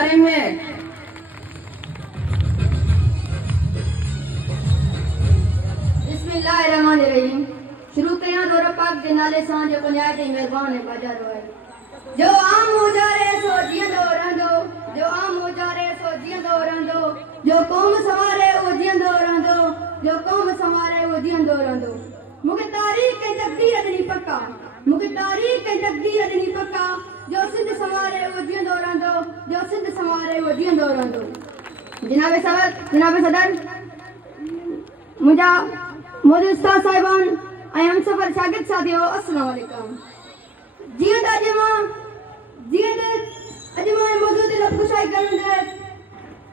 तारीख में बिस्मिल्लाहिर्रहमानिर्रहीम। शुरू कया दौर पाक के नाले सां जो कुनायत मेहरबान है बाजा रोए जो आम हो जा रे सो जियंदो रहंदो जो आम हो जा रे सो जियंदो रहंदो जो कौम संवारे वो जियंदो रहंदो जो कौम संवारे वो जियंदो रहंदो मुके तारीख के तकदीर अदनी पक्का मुके तारीख के तकदीर अदनी पक्का जो सिंध संवारे वो जियंदो रहंदो जो सिंध संवारे वो जियंदो रहंदो। जनाब सदर मुझा मोदी उस्ताद साहिबान ऐं हम सफर शागिर्द साथियो अस्सलाम वालेकुम। जीअं त अॼु मां मौजूद लफ़्ज़ुशाही करणु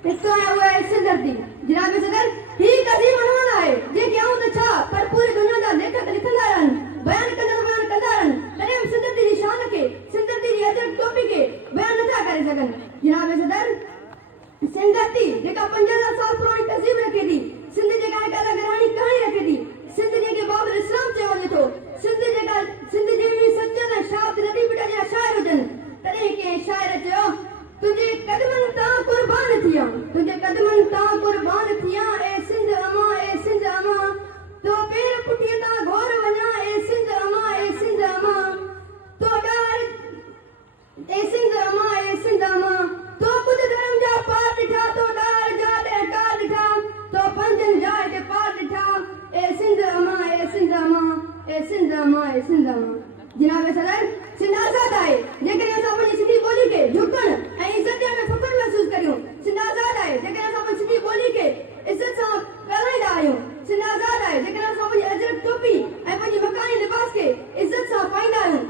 हितो आहियां उहा आहे सिंधरती। जनाब सदर ही कज़ी मनवान आहे जेके आऊं त छा पर पूरी दुनिया जा लेखक लिखंदा रहनि बयान कंदा रहनि तॾहिं बि सिंधरती जी शान खे सिंधरती जी अजरक टोपी खे बयान नथा करे सघनि। जनाब सदर सिंधरती जेका 5000 साल पुराणी तहज़ीब रखे थी सिंध जेका हिकु अलॻि राणी कहाणी रखे थी सिंध जेके बाबुल इस्लाम चयो वञे थो सिंध जे में सचल शाद नदी बिटा जा शाइर हुजनि तॾहिं कंहिं शाइर चयो तुंहिंजे कदमनि तां कुर्बान थियां तुंहिंजे कदमनि तां कुर्बान थियां ए सिंध अमा तो पेर पुठीअ तां घोर वञा ए सिंध अमा तो डार ए सिंध अमा तो कुझ धर्म जा पार ॾिठा तो डार जा ॾहकार ॾिठा तो पंजनि जाइ ते पार ॾिठा ए सिंध अमा जनाब सदर सिंध आज़ाद आहे जेकॾहिं असां पंहिंजी सिंधी ॿोली खे झुकण ऐं इज़त ॾियण में फ़ख़्रु महसूस करियूं। सिंध आज़ाद आहे जेकॾहिं असां पंहिंजी सिंधी ॿोली खे इज़त सां ॻाल्हाईंदा आहियूं। सिंध आज़ाद आहे जेकॾहिं असां पंहिंजी अजरक टोपी ऐं पंहिंजी मकानी लिबास खे इज़त सां पाईंदा आहियूं।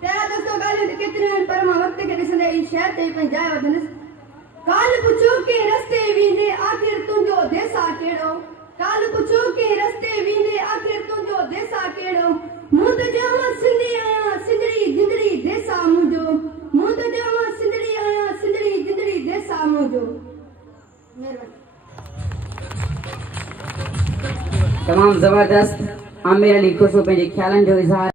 प्यारा दोस्तो ॻाल्हियूं त केतिरियूं आहिनि पर मां वक़्त खे ॾिसंदे ई शहर ते पंहिंजी जाइ वठंदुसि। काल पुछो के रस्ते वेंदे आख़िर तुंहिंजो देसा कहिड़ो काल पुछो के रस्ते वेंदे आख़िर तुंहिंजो देसा कहिड़ो मूं त चयो मां सिंधी आहियां सिंधड़ी जिंदड़ी देसा मुंहिंजो मूं त चयो मां सिंधड़ी आहियां सिंधड़ी जिंदड़ी देसा मुंहिंजो। तमाम जबरदस्त आमिर अली खुसरो पंहिंजे ख्यालनि जो इज़हार